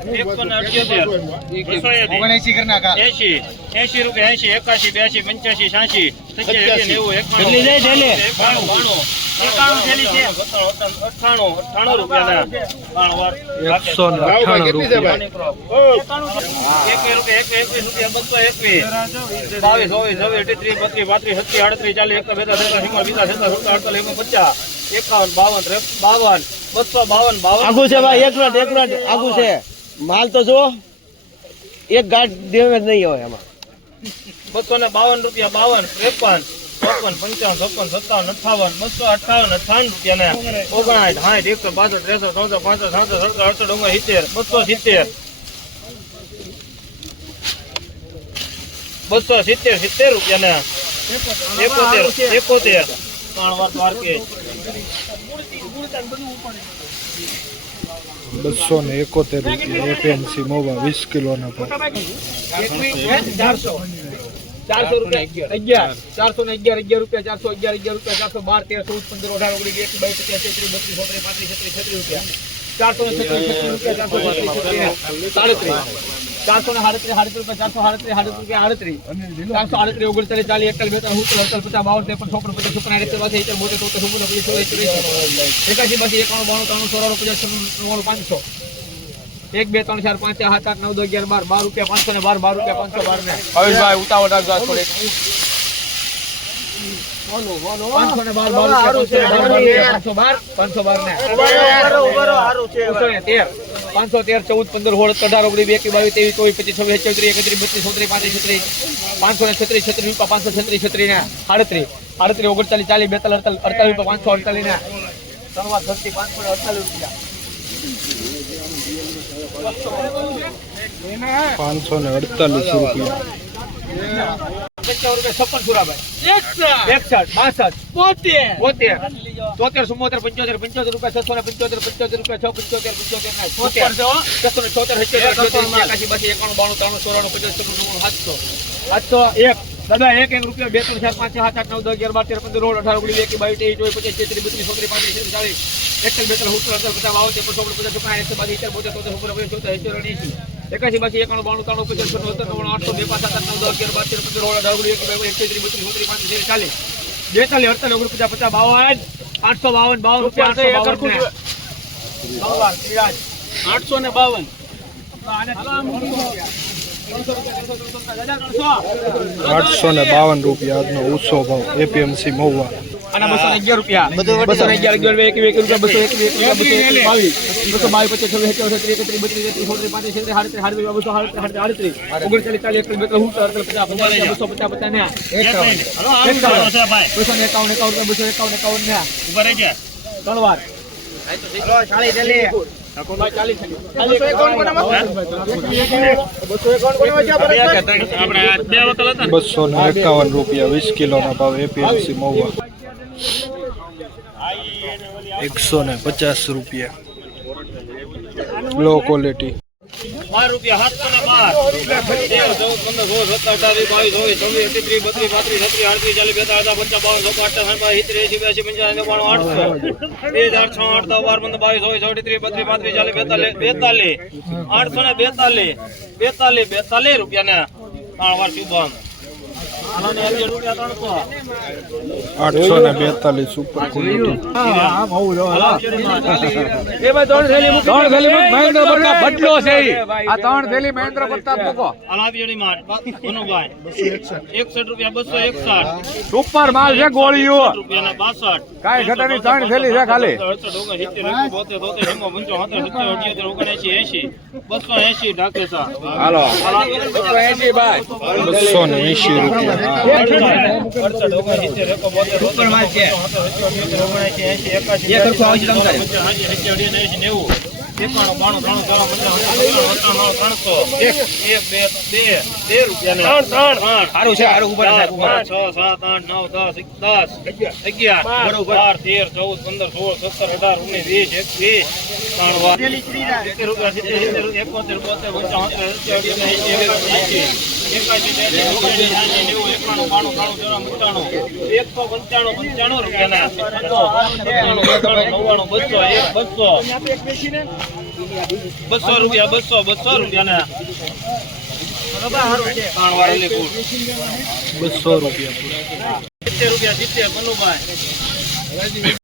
એકસો ને અઠ્યોતેર ઓગણએંસી કરી નાખા એસી એસી રૂપિયા એસી એકાશી બ્યાસી પંચ્યાસી છ્યાસી સત્યાસી નેવું એકાણું. બાણું. બાણું એકસો ને રૂપિયા. એકસો એકાવન બાવન બાવન બસો બાવન બાવન. આગુ છે ભાઈ એક મિનિટ એક મિનિટ આગુ છે. માલ તો જો એક ગાંઠ દેવે નહીં હોય એમાં. બસો ને બાવન રૂપિયા, બાવન, ત્રેપન, ચોપન, પંચાવન, છપ્પન, સત્તાવન અઠાવન બસો અઠાવન અઠાવન રૂપિયા ને ઓગણસાઠ સાઠ એકસો બાસઠ ત્રેસો ચૌદસો પાંચસો સાતસો સડસો અડસઠ ઓગણ સિત્તેર બસો સિત્તેર. બસો સિત્તેર સિત્તેર રૂપિયા ને એકોતેર એકોતેર. ત્રણ વાર દ્વારકે બસો ને એકોતેર રૂપિયા, એપીએમસી મોવા, વીસ કિલોના ભાવ. ચારસો રૂપિયા અગિયાર. ચારસો ને અગિયાર અગિયાર રૂપિયા, ચારસો અગિયાર અગિયાર રૂપિયા, ચારસો બાર તેર ચૌદ પંદર, અઢાર, ઓગણીસ, એક, બાવીસ પચાસ તેત્રીસ બત્રીસ ચોત્રીસ પાંત્રીસ, છત્રીસ છત્રીસ રૂપિયા. ચારસો ને છત્રીસ છત્રીસ રૂપિયા, ચારસો પાંત્રીસ, છત્રીસ. સાડત્રીસ. ચારસો ને સાડત્રીસ સાડત્રીસ રૂપિયા ચારસો સાડત્રીસ સાડત્રીસ રૂપિયા આડત્રીસ. ચારસો આડત્રીસ ઓગણચાલીસ ચાલીસ એકતાલીસ બેતાલીસ હુતર અડતાલીસ પચાસ બાવન ત્રેપન ચોપન પચાસ છપ્પન આડત્રીસ બાસી સિત્તેર બોતેર તોતેર ચુમ્મોતેર પચીસ ચોવીસ ચોવીસ એકાસી બાસી એકાણું બાણું ત્રાણું ચોરાણું પચાસ નવ્વાણું પાંચસો. એક બે ત્રણ ચાર પાંચ સાત આઠ નવ દસ અગિયાર બાર બાર રૂપિયા પાંચસો ને બાર બાર રૂપિયા પાંચસો બાર ને. હવેશભાઈ ઉતાવળ રાખજો પાંચસો ને બાર બાર રૂપિયા પાંચસો બાર પાંચસો બાર ને. તેર. પાંચસો તેર ચૌદ, પંદર, સોળ અઢાર, ઓગણીસ બે કે બાવીસ, ત્રેવીસ, ચોવીસ, પચીસ, છવ્વીસ ચોત્રીસ એકત્રીસ, બત્રીસ ચોત્રીસ પાંત્રીસ, છત્રીસ, પાંચસો ને છત્રીસ છત્રીસ રૂપિયા, પાંચસો છત્રીસ છત્રીસ ને આડત્રીસ. આડત્રીસ, ઓગણચાલીસ, ચાલીસ, બેતાલીસ, અડતાલીસ અડતાલીસ રૂપિયા, પાંચસો, અડતાલીસ ને ત્રણ વાર ધરતી પાંચસો અડતાલીસ રૂપિયા. પાંચસો ને અડતાલીસ રૂપિયા. પંચાવન રૂપિયા છપ્પન સુરાભાઈ એકસઠ બાસઠ બોતેર બોતેર તોતેર ચુમ્મોતેર પંચોતેર પંચોતેર રૂપિયા છસો ને પંચોતેર પંચોતેર રૂપિયા છ પંચોતેર પંચોતેર ને છોતેર છસો ને છોતેર એકાસી બાસી એકાણું બાણું ત્રાણું ચોરાણું પચાસ છપ્પન સાતસો સાતસો એક દાદા એક એક રૂપિયા બે ત્રણ ચાર પાંચ છ સાત આઠ નવ દસ અગિયાર બાર તેર પંદર અઢાર ઓગણીસ એક બાવીસ ત્રેવીસ ચોવીસ પચીસ તેત્રીસ બત્રીસ ચોત્રીસ પાંત્રીસ છત્રીસ ચાલીસ એકસઠ બેતાલીસ સત્તર પચાસ બાવન ત્રેપન ચોપન પચાસ છપ્પન એકસો બાવીસ ઇત્તેર બોતેર તોતેર ઉપર પચાસ ચોતેર એંસી એંસી એકાસી બાસી એકાણું બાણું ત્રાણું પચાસ સત્તર નવ્વાણું આઠસો બે પાંચ સાત આઠ નવ દસ અગિયાર બાર તેર પંદર સોળ અઢાર ઓગણીસ એક બાવીસ તેત્રીસ બત્રીસ ચોત્રીસ પાંત્રીસ ચાલીસ બેતાલીસ અડતાલીસ ઓગણીસ પચાસ પચાસ બાવન આઠસો બાવન બાવન રૂપિયા. આઠસો ને બાવન. આઠસો ને બાવન રૂપિયા આજનો ઉત્સવ ભાવ એપીએમસી મહુવા. અને બસો ને અગિયાર રૂપિયા. બસો અગિયાર અગિયાર બે એક રૂપિયા બસો એક રૂપિયા બસો એકવી બાવીસ. બસો બાવીસ પચાસ છવ્વીસ સત્યાવીસ ત્રીસ એકત્રીસ બત્રીસ તેત્રીસ ચોત્રીસ પાંત્રીસ છત્રીસ સાડત્રીસ સાડત્રીસ બસો સાડત્રીસ આડત્રીસ. ઓગણચાલીસ ચાલીસ એકત્રીસ બેત્રીસ હું અડતાલીસ પચાસ પચાસ બસો પચાસ પચાસ ને એકાવન બસો ને એકાવન એકાવન રૂપિયા બસો એકાવન એકાવન ને ત્રણ વાર બસો ને એકાવન રૂપિયા વીસ કિલોના ભાવ એપીએમસી મહુવા. એકસો ને પચાસ રૂપિયા. લો ક્વોલિટી બાર રૂપિયા સાતસો ને બાર. તેર ચૌદ પંદર સોળ સત્તર અઢાર બાવીસ ચોવીસ છવ્વીસ એકત્રીસ બત્રીસ પાંત્રીસ છત્રીસ આડત્રીસ ચાલીસ બેતાલીસ પંચાવન બાવન ચોપન અઠાવન બાવીસ સિત્તેર એંસી બ્યાસી પંચાવન નવ્વાણું આઠસો. બે હજાર છ આઠ બાર પંદર બાવીસ ચોવીસ ચોત્રીસ બત્રીસ પાંત્રીસ ચાલીસ બેતાલીસ બેતાલીસ આઠસો ને બેતાલીસ બેતાલીસ બેતાલીસ રૂપિયા ને ત્રણ વાર શુભમ આનો ને અગિયાર રૂપિયા ત્રણસો આઠસો ને બેતાલીસ પ્રતાપ ભટલો છે આ ત્રણ થેલી મહેન્દ્ર પ્રતાપ મૂકો. એકસઠ. રૂપિયા બસો એકસઠ. સુપર માલ છે ગોળીઓ. કાંઈ ઘટાની ત્રણ થેલી છે ખાલી. બસો એસી ભાઈ. બસો ને એંશી રૂપિયા. ચૌદ પંદર સોળ સત્તર અઢાર ઓગણીસ વીસ એકવીસ ત્રણ એકોતેર બોતેર પંચાવન એકાણું બાણું ત્રાણું ચોરાણું પંચાણું એકસો પંચાણું પંચાણું રૂપિયાના નવ્વાણું બસો એક બસો બસો રૂપિયા બસો બસો રૂપિયા ને ત્રણ વાળેલી કુલ બસો રૂપિયા સિત્તેર રૂપિયા સિત્તેર બનુભાઈ